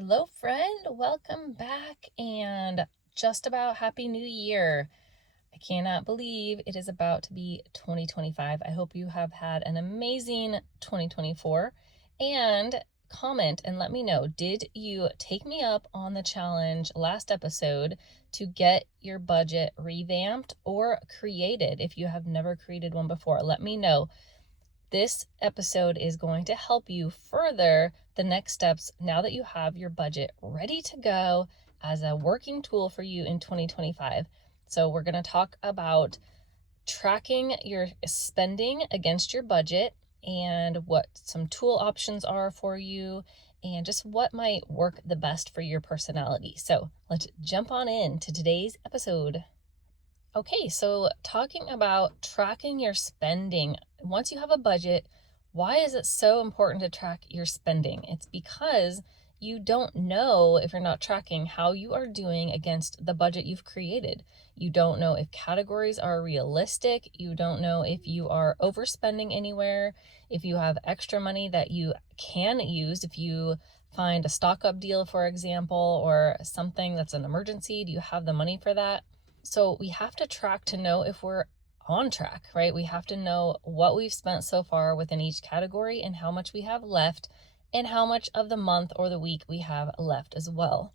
Hello, friend. Welcome back and just about Happy New Year. I cannot believe it is about to be 2025. I hope you have had an amazing 2024 and comment and let me know, did you take me up on the challenge last episode to get your budget revamped or created? If you have never created one before, let me know. This episode is going to help you further the next steps now that you have your budget ready to go as a working tool for you in 2025. So we're going to talk about tracking your spending against your budget and what some tool options are for you and just what might work the best for your personality. So let's jump on in to today's episode. Okay, so talking about tracking your spending. Once you have a budget, why is it so important to track your spending? It's because you don't know, if you're not tracking, how you are doing against the budget you've created. You don't know if categories are realistic. You don't know if you are overspending anywhere, if you have extra money that you can use. If you find a stock up deal, for example, or something that's an emergency, do you have the money for that? So we have to track to know if we're on track, right? We have to know what we've spent so far within each category and how much we have left and how much of the month or the week we have left as well.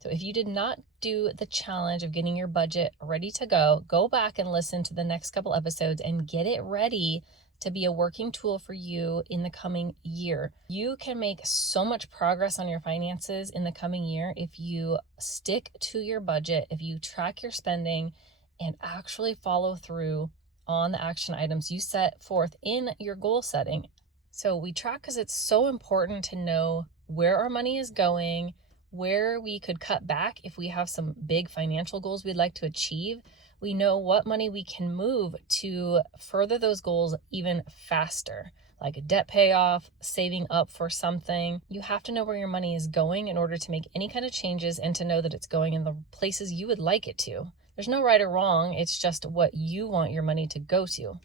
So if you did not do the challenge of getting your budget ready to go back and listen to the next couple episodes and get it ready to be a working tool for you in the coming year. You can make so much progress on your finances in the coming year if you stick to your budget, if you track your spending and actually follow through on the action items you set forth in your goal setting. So we track because it's so important to know where our money is going, where we could cut back if we have some big financial goals we'd like to achieve. We know what money we can move to further those goals even faster, like a debt payoff, saving up for something. You have to know where your money is going in order to make any kind of changes and to know that it's going in the places you would like it to. There's no right or wrong. It's just what you want your money to go to.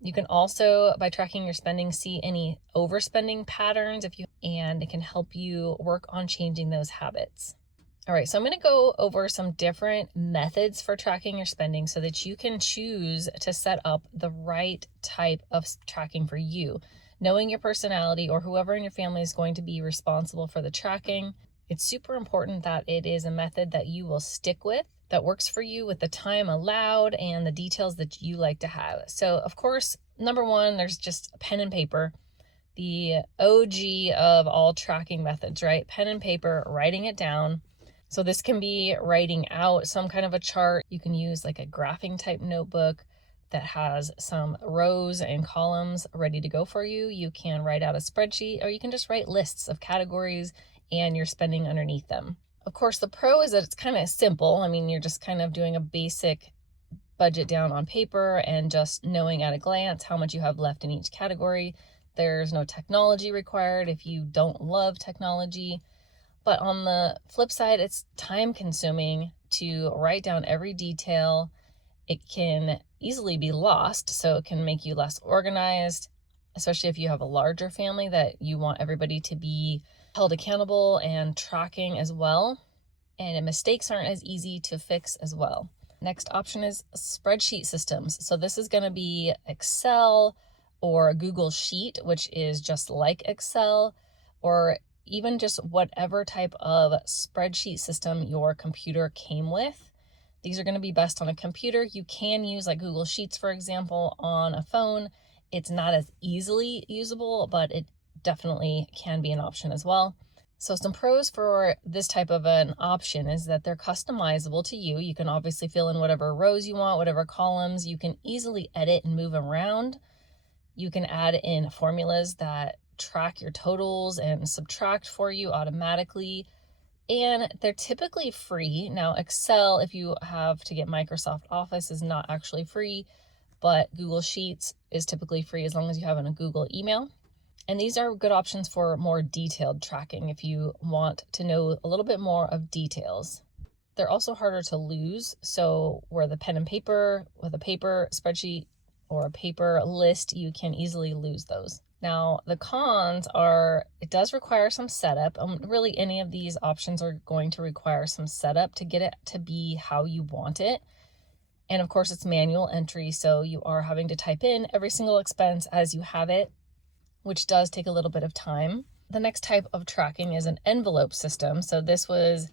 You can also, by tracking your spending, see any overspending patterns and it can help you work on changing those habits. All right, so I'm going to go over some different methods for tracking your spending so that you can choose to set up the right type of tracking for you. Knowing your personality or whoever in your family is going to be responsible for the tracking, it's super important that it is a method that you will stick with, that works for you with the time allowed and the details that you like to have. So, of course, number one, there's just pen and paper. The OG of all tracking methods, right? Pen and paper, writing it down. So this can be writing out some kind of a chart. You can use like a graphing type notebook that has some rows and columns ready to go for you. You can write out a spreadsheet or you can just write lists of categories and your spending underneath them. Of course, the pro is that it's kind of simple. I mean, you're just kind of doing a basic budget down on paper and just knowing at a glance how much you have left in each category. There's no technology required if you don't love technology. But on the flip side, it's time consuming to write down every detail. It can easily be lost, so it can make you less organized, especially if you have a larger family that you want everybody to be held accountable and tracking as well. And mistakes aren't as easy to fix as well. Next option is spreadsheet systems. So this is going to be Excel or Google Sheet, which is just like Excel, or even just whatever type of spreadsheet system your computer came with. These are going to be best on a computer. You can use like Google Sheets, for example, on a phone. It's not as easily usable, but it definitely can be an option as well. So some pros for this type of an option is that they're customizable to you. You can obviously fill in whatever rows you want, whatever columns. You can easily edit and move around. You can add in formulas that track your totals and subtract for you automatically. And they're typically free. Now, Excel, if you have to get Microsoft Office, is not actually free, but Google Sheets is typically free as long as you have a Google email. And these are good options for more detailed tracking if you want to know a little bit more of details. They're also harder to lose. So where the pen and paper, with a paper spreadsheet or a paper list, you can easily lose those. Now, the cons are it does require some setup. Really, any of these options are going to require some setup to get it to be how you want it. And of course, it's manual entry, so you are having to type in every single expense as you have it, which does take a little bit of time. The next type of tracking is an envelope system. So this was,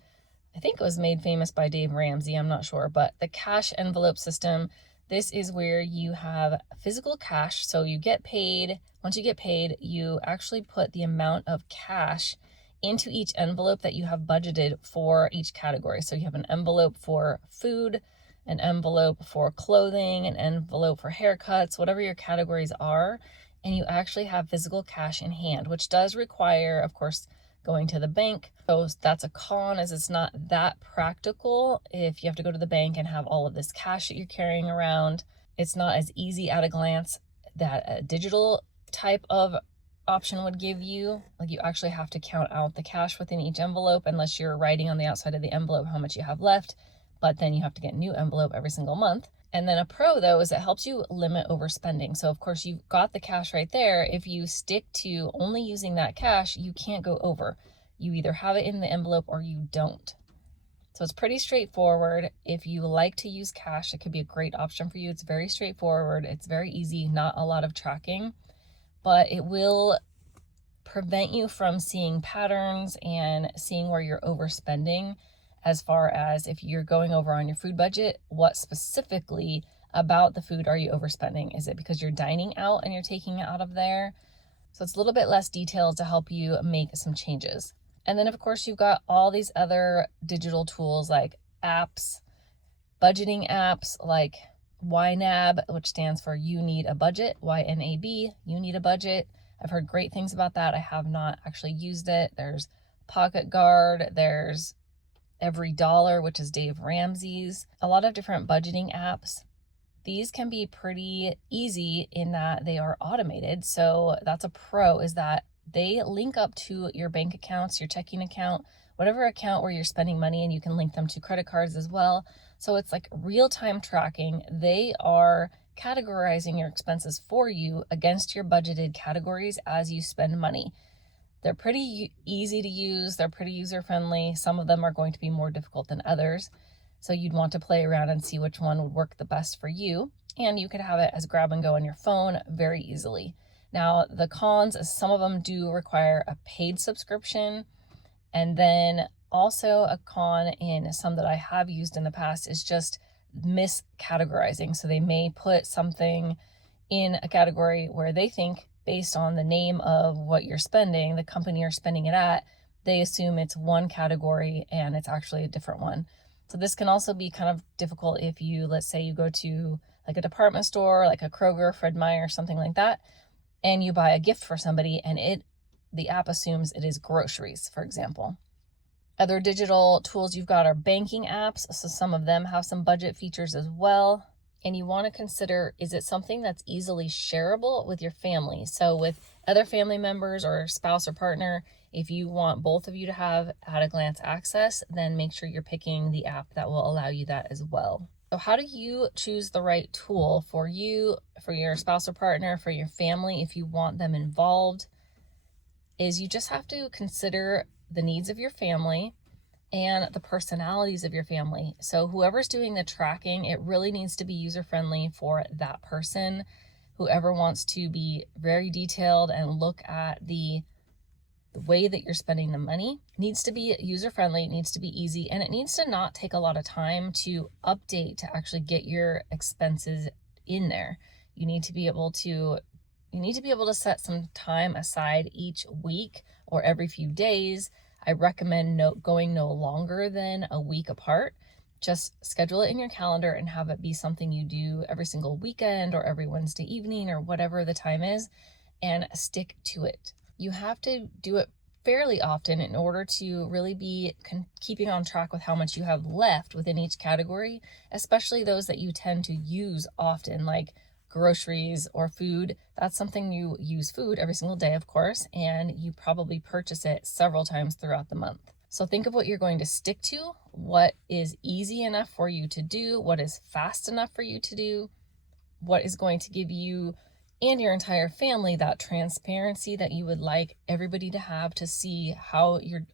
I think it was made famous by Dave Ramsey, I'm not sure, but the cash envelope system, this is where you have physical cash. So you get paid. Once you get paid, you actually put the amount of cash into each envelope that you have budgeted for each category. So you have an envelope for food, an envelope for clothing, an envelope for haircuts, whatever your categories are. And you actually have physical cash in hand, which does require, of course, going to the bank. So that's a con, is it's not that practical if you have to go to the bank and have all of this cash that you're carrying around. It's not as easy at a glance that a digital type of option would give you. Like, you actually have to count out the cash within each envelope, unless you're writing on the outside of the envelope how much you have left, but then you have to get a new envelope every single month. And then a pro, though, is it helps you limit overspending. So of course you've got the cash right there. If you stick to only using that cash, you can't go over. You either have it in the envelope or you don't. So it's pretty straightforward. If you like to use cash, it could be a great option for you. It's very straightforward. It's very easy, not a lot of tracking, but it will prevent you from seeing patterns and seeing where you're overspending. As far as if you're going over on your food budget, what specifically about the food are you overspending? Is it because you're dining out and you're taking it out of there? So it's a little bit less detailed to help you make some changes. And then of course you've got all these other digital tools like apps, budgeting apps like YNAB, which stands for You Need a Budget, YNAB, You Need a Budget. I've heard great things about that. I have not actually used it. There's Pocket Guard, there's Every Dollar, which is Dave Ramsey's, a lot of different budgeting apps. These can be pretty easy in that they are automated. So that's a pro, is that they link up to your bank accounts, your checking account, whatever account where you're spending money, and you can link them to credit cards as well. So it's like real-time tracking. They are categorizing your expenses for you against your budgeted categories as you spend money. They're pretty easy to use. They're pretty user-friendly. Some of them are going to be more difficult than others. So you'd want to play around and see which one would work the best for you. And you could have it as grab and go on your phone very easily. Now, the cons is some of them do require a paid subscription. And then also a con in some that I have used in the past is just miscategorizing. So they may put something in a category where they think, based on the name of what you're spending, the company you're spending it at, they assume it's one category and it's actually a different one. So this can also be kind of difficult if you, let's say you go to like a department store, like a Kroger, Fred Meyer, something like that, and you buy a gift for somebody and the app assumes it is groceries, for example. Other digital tools you've got are banking apps. So some of them have some budget features as well. And you want to consider, is it something that's easily shareable with your family? So with other family members or spouse or partner, if you want both of you to have at a glance access, then make sure you're picking the app that will allow you that as well. So how do you choose the right tool for you, for your spouse or partner, for your family, if you want them involved? Is you just have to consider the needs of your family and the personalities of your family. So whoever's doing the tracking, it really needs to be user-friendly for that person. Whoever wants to be very detailed and look at the way that you're spending the money needs to be user-friendly, it needs to be easy, and it needs to not take a lot of time to update to actually get your expenses in there. You need to be able to set some time aside each week or every few days. I recommend going no longer than a week apart. Just schedule it in your calendar and have it be something you do every single weekend or every Wednesday evening or whatever the time is, and stick to it. You have to do it fairly often in order to really be keeping on track with how much you have left within each category, especially those that you tend to use often, like groceries or food. That's something you use food every single day, of course, and you probably purchase it several times throughout the month. So think of what you're going to stick to, what is easy enough for you to do, what is fast enough for you to do, what is going to give you and your entire family that transparency that you would like everybody to have to see how you're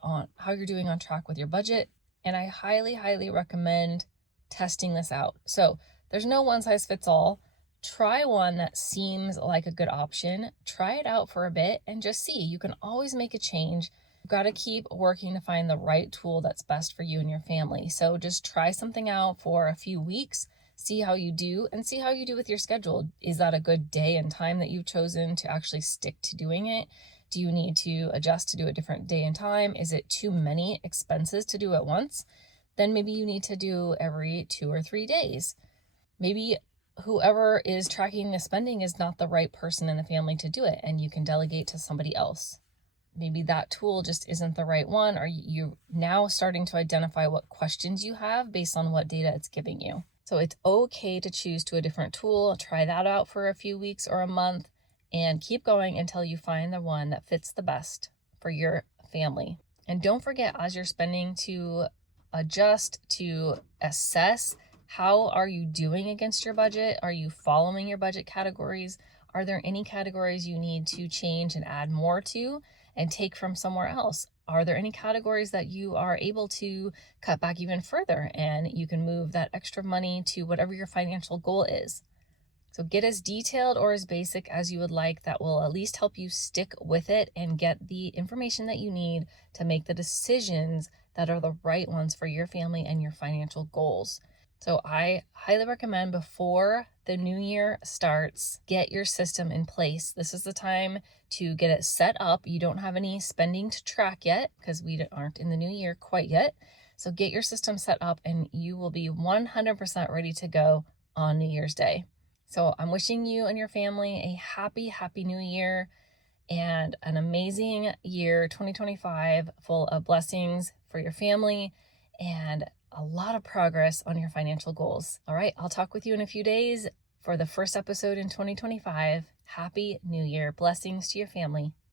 doing on track with your budget. And I highly, highly recommend testing this out. So there's no one size fits all. Try one that seems like a good option. Try it out for a bit and just see. You can always make a change. You've got to keep working to find the right tool that's best for you and your family. So just try something out for a few weeks, see how you do, and see how you do with your schedule. Is that a good day and time that you've chosen to actually stick to doing it? Do you need to adjust to do a different day and time? Is it too many expenses to do at once? Then maybe you need to do every 2 or 3 days. Maybe whoever is tracking the spending is not the right person in the family to do it, and you can delegate to somebody else. Maybe that tool just isn't the right one, or you're now starting to identify what questions you have based on what data it's giving you. So it's okay to choose to a different tool, try that out for a few weeks or a month, and keep going until you find the one that fits the best for your family. And don't forget, as you're spending, to adjust, to assess, how are you doing against your budget? Are you following your budget categories? Are there any categories you need to change and add more to and take from somewhere else? Are there any categories that you are able to cut back even further and you can move that extra money to whatever your financial goal is? So get as detailed or as basic as you would like. That will at least help you stick with it and get the information that you need to make the decisions that are the right ones for your family and your financial goals. So I highly recommend, before the new year starts, get your system in place. This is the time to get it set up. You don't have any spending to track yet because we aren't in the new year quite yet. So get your system set up and you will be 100% ready to go on New Year's Day. So I'm wishing you and your family a happy, happy new year and an amazing year 2025, full of blessings for your family and a lot of progress on your financial goals. All right, I'll talk with you in a few days for the first episode in 2025. Happy New Year. Blessings to your family.